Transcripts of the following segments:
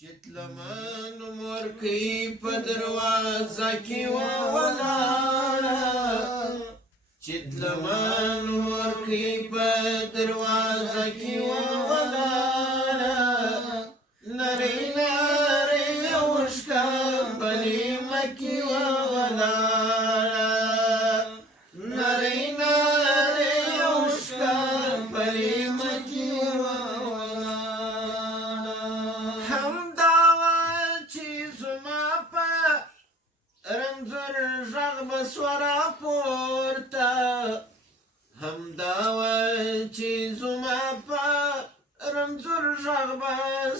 چتلمن مرکی په دروازه کې ولاړه چتلمن مرکی په دروازه کې ولاړه نری نری اوښکه بلې مکې ولاړه نری نری اوښکه بلې مکې رنځور ژغ به سوه پورته همدا وه چې زما په رنځور ژغ به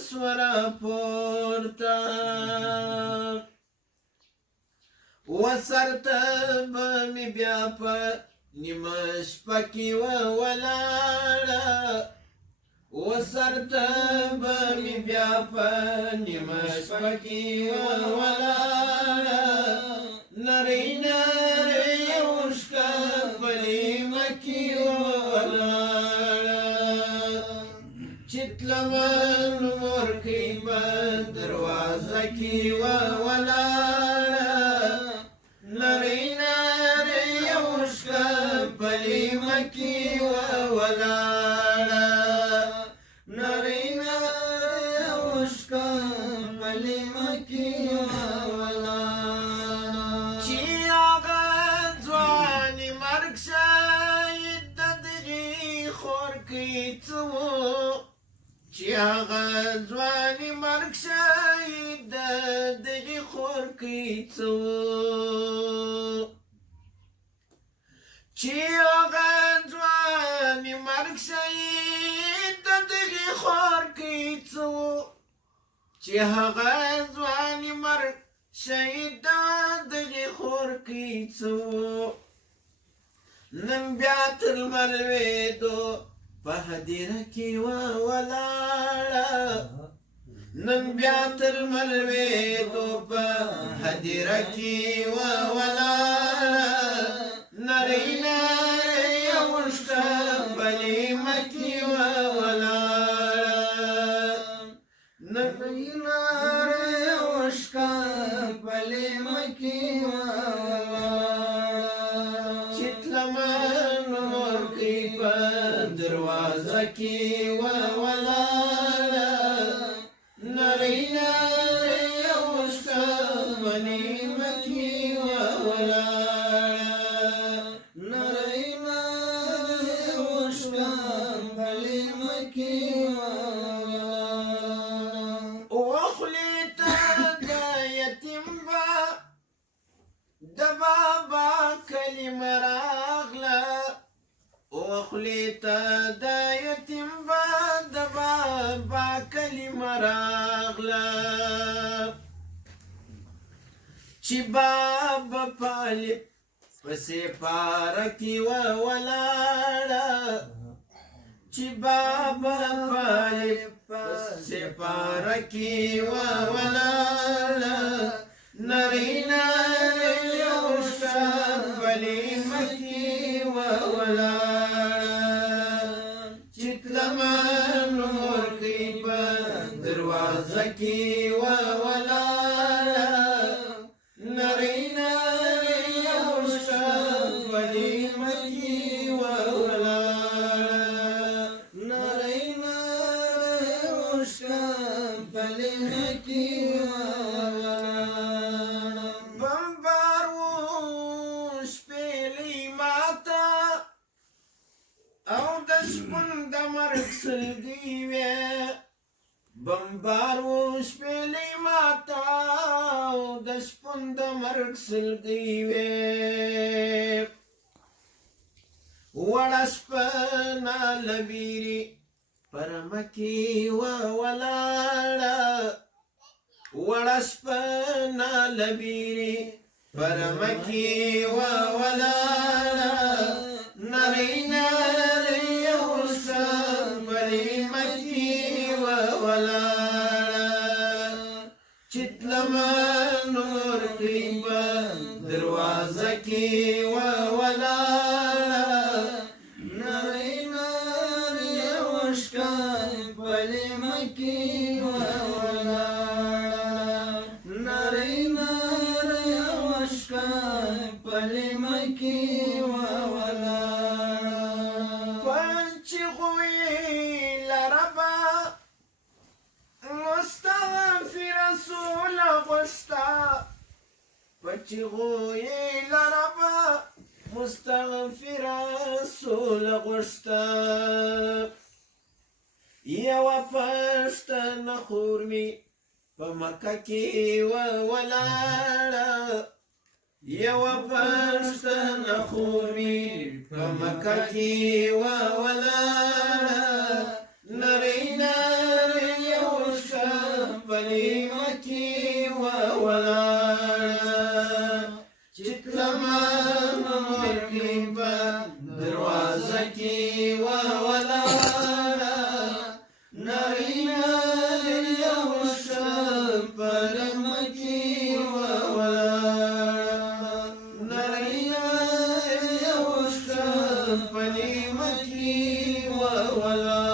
سوه پورته و سرته به مې بیا په نیمه شپه کې ولاړه و سرته به مې بیا په نیمه شپه کې ولاړه نری نری اوښکه بلې مکې ولاړه چتلمن مرکۍ په دروازه کې ولاړه نری نری اوښکه بلې مکې ولاړه نری نری اوښکه بلې مکې چې هغه ځواني مرګ شهید د دغې خورکۍ څه و چې هغه ځواني مرګ شهید د دغې خورکۍ څه و چې هغه ځواني مرګ شهید د دغې خورکۍ څه و نن بیا تر لمر لوېدو په هدیره کې ولاړه نن بیا تر لمر لوېدو په هدیره کې ولاړه نری نری اوښکه بلې مکې ولاړه نری نری اوښکه بلې مکې دروازه کې ولاړه نری نری اوښکه بلې مکې ولاړه نری نری اوښکه بلې مکې ولاړه وخلې ته د یتیم به د بابا کلمه راغله وخلې ته د یتیم به د بابا کلمه راغله چې بابا پالې په سپاره کې ولاړه چې بابا پالې په سپاره کې ولاړه نری نری اوښکه بلې مکې ولاړه چتلمن مرکۍ په دروازه کې ولاړه نری نری اوښکه بلې مکې ولاړه نری نری اوښکه بلې مکې ولاړه بمبار و شپېلۍ ماته او د شپون د مرګ سلګۍ وې بمبار و شپېلۍ ماته او د شپون د مرګ سلګۍ وې وړه شپه ناله بیرې پر مکې ولاړه وړه شپه ناله بیرې پر مکې ولاړه نری نری اوښکه بلې مکې ولاړه چتلمن مرکۍ په دروازه کې ولاړه نری نری اوښکه بلې مکې ولاړه چغوی لربا مستغفر سول غشتا یو پشتن خور می په مکه کې ولاړه یو پشتن خور می په مکه کې ولاړه نری نری یو شپلې مکې ولاړه چې تلمان مکې په دروازه کې ولاړه نری نری یو شپلې مکې ولاړه نری نری یو شپلې مکې ولاړه